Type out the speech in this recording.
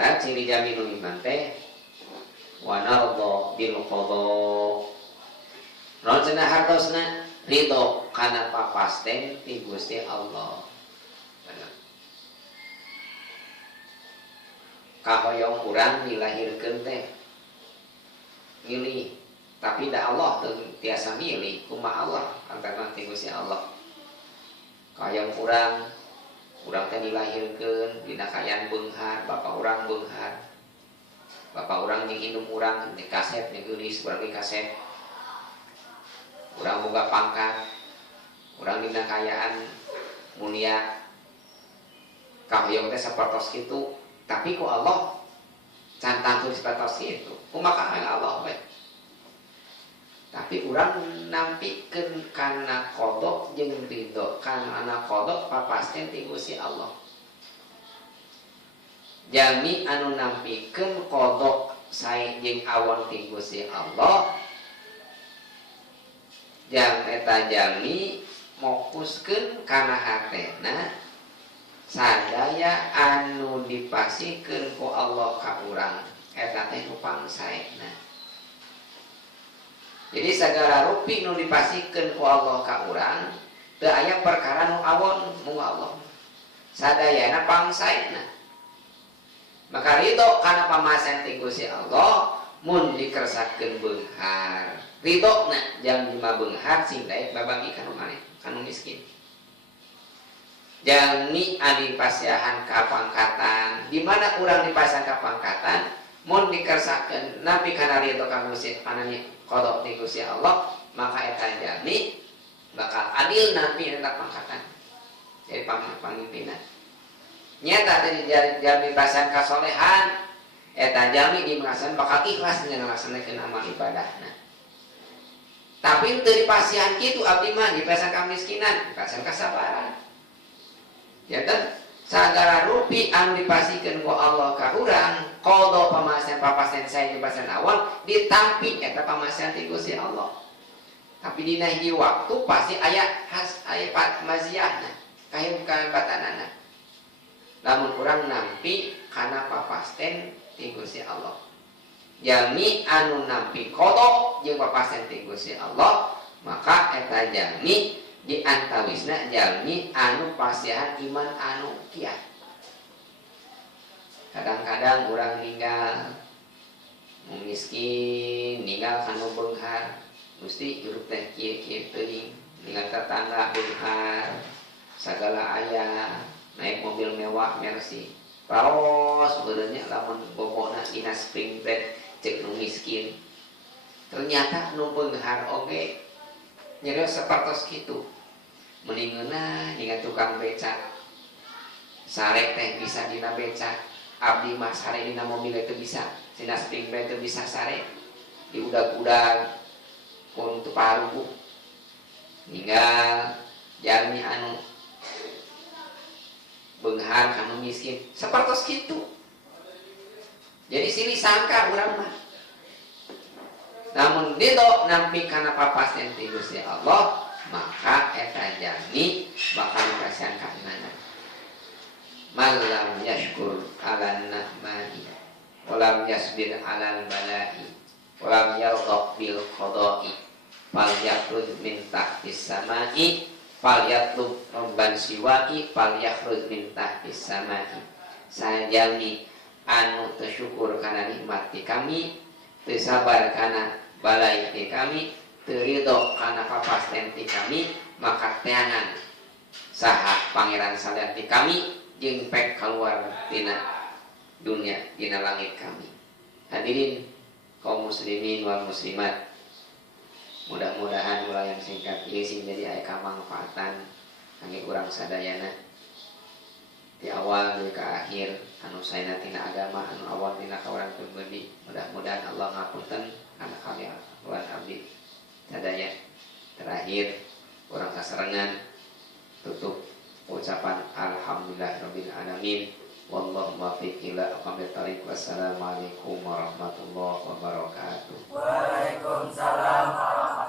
eta ciri jami nu iman teh wa narda bil qada. Naon cenah hartosna ridho kana papasten ti Gusti Allah. Kahoyong urang dilahirkeun teh milih, tapi da Allah teu tiasa milih, kumaha Allah antara ti Gusti Allah. Kahoyong urang teh dilahirkeun dina kayaan beunghar, bapak urang beunghar. Bapak urang jeung indung urang di kaset di geulis urang di kaset. Urang boga pangkat, urang dina kayaan mulia. Kahoyong teh sapertos kitu. Tapi ku Allah cantang seperti itu, kumaha Allah we. Tapi urang nampikeun kana qada jeung ridho kana qada papasten ti Gusti Allah. Jami anu nampikeun qada sae jeung awon ti Gusti Allah, jang eta jami mokuskeun kana hatena sadaya anu dipasikeun ku Allah ka urang eta teh nu pangsaena. Jadi sagala rupi nu dipasikeun ku Allah ka urang teu aya perkara nu awon mung Allah. Sadayana pangsaena. Maka ridho kana pamasen ti Gusti Allah mun dikersakeun beunghar. Ridona jang jema beunghar sing daek babagi kanu maneh, kanu miskin. Jami adi pasiahan kapangkatan, di mana urang dipasang kapangkatan, mun dikersakeun napi kana ridho ka Gusti panani qada ti Gusti Allah, maka eta jami bakal adil napi eta pangkatan. Jadi pamimpinan. Nyata tadi jami pasang kasolehan, eta jami dimasan bakal ikhlas dengan ngalaksanakeun amal ibadahna. Tapi teu dipasihan kitu abdi mah dipasang kamiskinan, dipasang kasabaran. Ya kan sagala rupi anu dipasikeun ku Allah ka urang qada pamasen papasen sae dipasen awal ditampi eta pamasen ti Gusti Allah. Tapi dina hiji waktu pasti aya maziahna kahebatanana. Lamun urang nampi kana papasten ti Gusti Allah. Jami anu nampi qada jeung papasten ti Gusti Allah, maka eta jami di antawisna jalmi anu pasihan iman anu kiat. Kadang-kadang orang ninggal miskin, ninggal kanu beunghar, mesti juruk teh kieu-kieu teuing, ninggal tetangga beunghar, sagala aya, naik mobil mewah mercy. Paros beureunya lamun bobona dina spring bed cek nu miskin. Ternyata nu beunghar oge nyerios sapertos kitu. Meningeuna dengan tukang becak sare teh bisa dina becak, abdi mah sare dina mobil itu bisa, dina spring bed itu bisa sare di udag-udag pun tu paruh ninggal jalmi anu beunghar kanu miskin sapertos kitu. Jadi silih sangka urang mah. Namun ridho nampi kana papasten ti Gusti Allah, maka eta jami bakal dikasihan ka imanna. Malam yashkur ala nahmani walam yasbir alal bala'i walam yarghab bil qada'i fal yakhruj min tahtis samai fal yatlub rabban siwa'i fal yakhruj min tahtis samai. Sajami anu teu syukur kana nikmat ti kami, teu sabar kana balai ti kami, ridho kana papasten ti kami, maka teangan saha pangeran sadar ti kami jeung pek keluar tina dunia dina langit kami. Hadirin kaum muslimin wal muslimat, mudah-mudahan mulai yang singkat ieu sing jadi aya kamanfaatan kangge urang sadayana di awal dari ke akhir anu saena tina agama anu awal tina ka urang pribadi. Mudah-mudahan Allah ngapunten kana kami ulah abdi sadaya. Terakhir orang kasarengan tutup ucapan alhamdulillahirabbil alamin wallahu muwaffiq ila aqwamit thariq. Wassalamualaikum warahmatullahi wabarakatuh. Waalaikumsalam warahmatullahi